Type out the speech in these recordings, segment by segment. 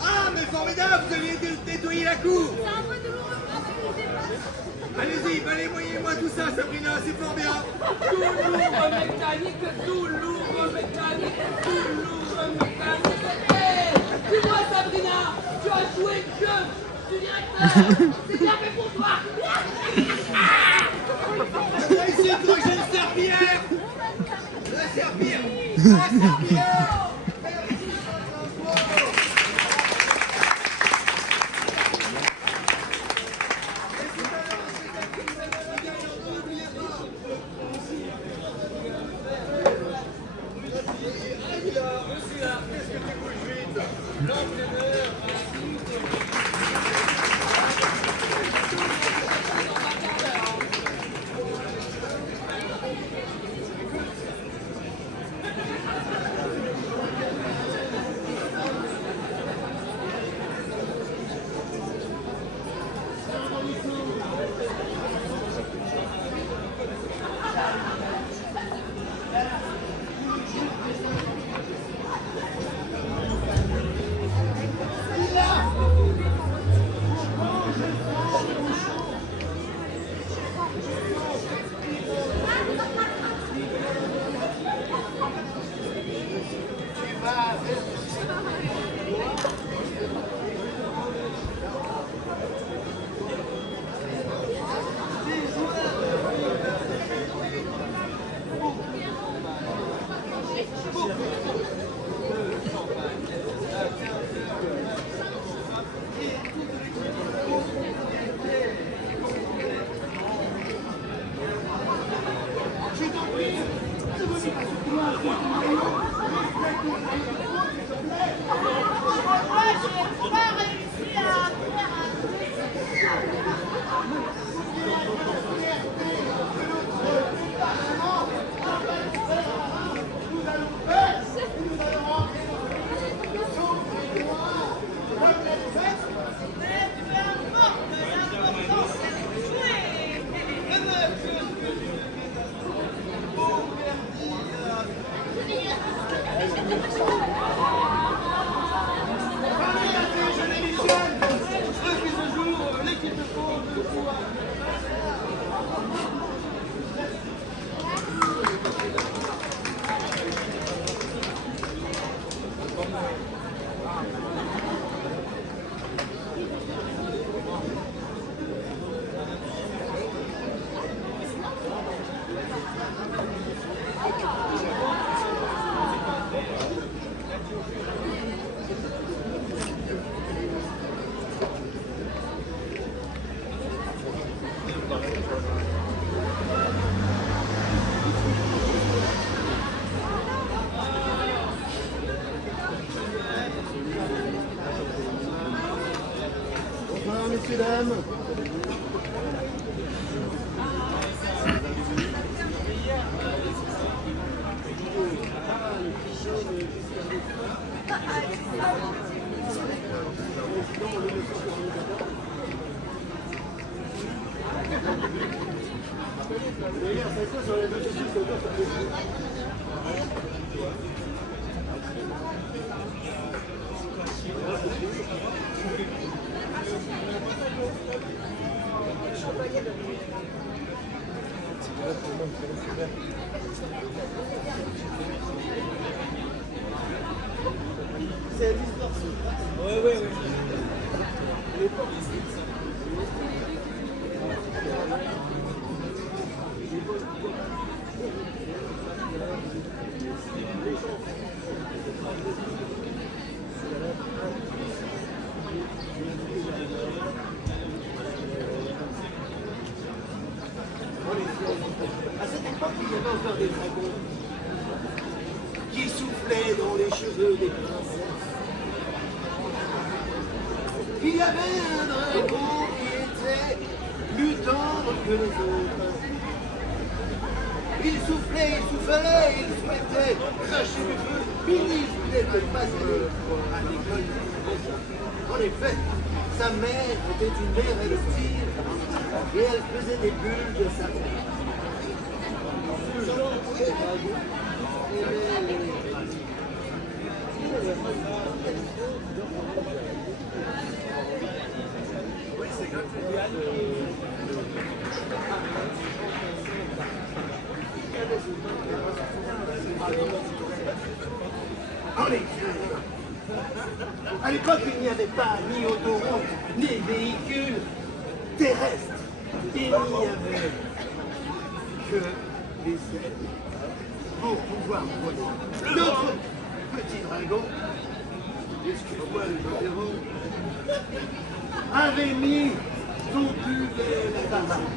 Ah, mais formidable, vous aviez nettoyé la cour. C'est un peu douloureux parce qu'il dépasse. Allez-y, balayez-moi tout ça, Sabrina, c'est fort bien. Douloureux mécanique, douloureux mécanique, douloureux mécanique. Hey, dis-moi Sabrina, tu as joué le jeu du directeur. C'est bien fait pour toi. Ici, toi, j'ai une serpillière. La serpillière. La serpillière. Bonsoir, messieurs, dames. C'est l'histoire. Oui. À cette époque, il y avait encore des dragons qui soufflaient dans les cheveux des princesses. Il y avait un dragon qui était plus tendre que les autres. Il soufflait, il souhaitait cracher du feu. Il n'était pas allé à l'école. En effet, sa mère était une mère adoptive et elle faisait des bulles de savon. Le genre des dragons aimait les En effet, à l'époque, il n'y avait pas ni autoroute, ni véhicules terrestres. Il n'y avait que les ailes pour pouvoir voler. Notre petit dragon, excuse-moi le numéro, avait mis son plus bel appareil.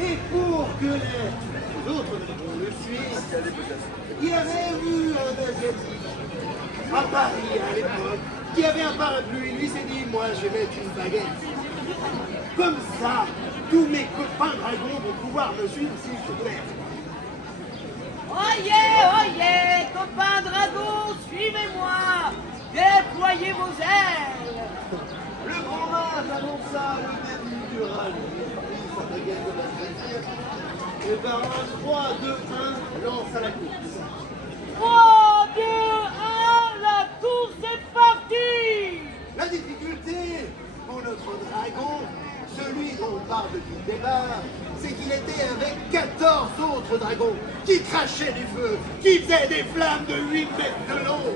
Et pour que les autres dragons le suivent, il avait eu un asiatique à Paris à l'époque qui avait un parapluie. Lui s'est dit, moi je vais mettre une baguette. Comme ça, tous mes copains dragons vont pouvoir me suivre s'ils se perdent. Oyez, copains dragons, suivez-moi. Déployez vos ailes. Le grand mage annonça le début du rallye. Sa baguette de la plaisir. Et par un 3, 2, 1, lance à la course. 3, 2, 1, la course est partie. La difficulté pour notre dragon, celui dont on parle depuis le départ, c'est qu'il était avec 14 autres dragons qui crachaient du feu, qui faisaient des flammes de 8 mètres de long.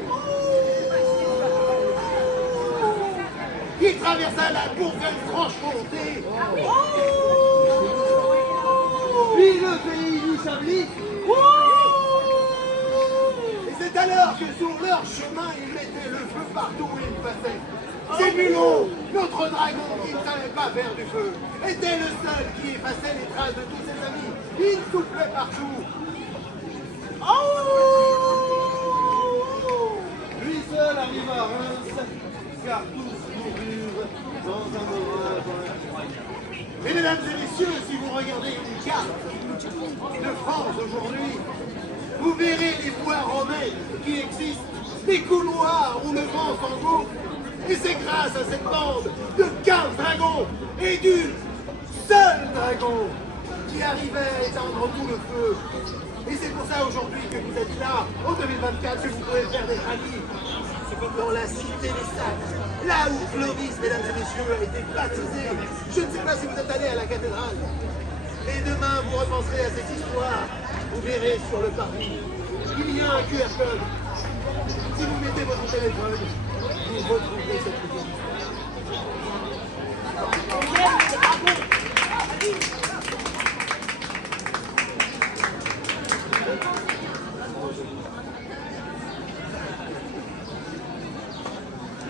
Il traversa la Bourgogne-Franche-Comté, puis le pays du Chablis. Et c'est alors que sur leur chemin, ils mettaient le feu partout où ils passaient. Zébulon, notre dragon qui ne savait pas faire du feu, était le seul qui effaçait les traces de tous ses amis. Il soufflait partout. Lui seul arriva à Reims, car tous moururent dans un orage. Et mesdames et messieurs, si vous regardez une carte de France aujourd'hui, vous verrez les voies romaines qui existent, des couloirs où le vent s'engouffre. Et c'est grâce à cette bande de 15 dragons et du seul dragon qui arrivait à éteindre tout le feu. Et c'est pour ça aujourd'hui que vous êtes là, en 2024, que vous pouvez faire des rallyes dans la cité des Sacs, là où Clovis, mesdames et messieurs, a été baptisé. Je ne sais pas si vous êtes allés à la cathédrale. Et demain, vous repenserez à cette histoire. Vous verrez sur le parvis, il y a un QR code. Si vous mettez votre téléphone, vous retrouverez cette vidéo.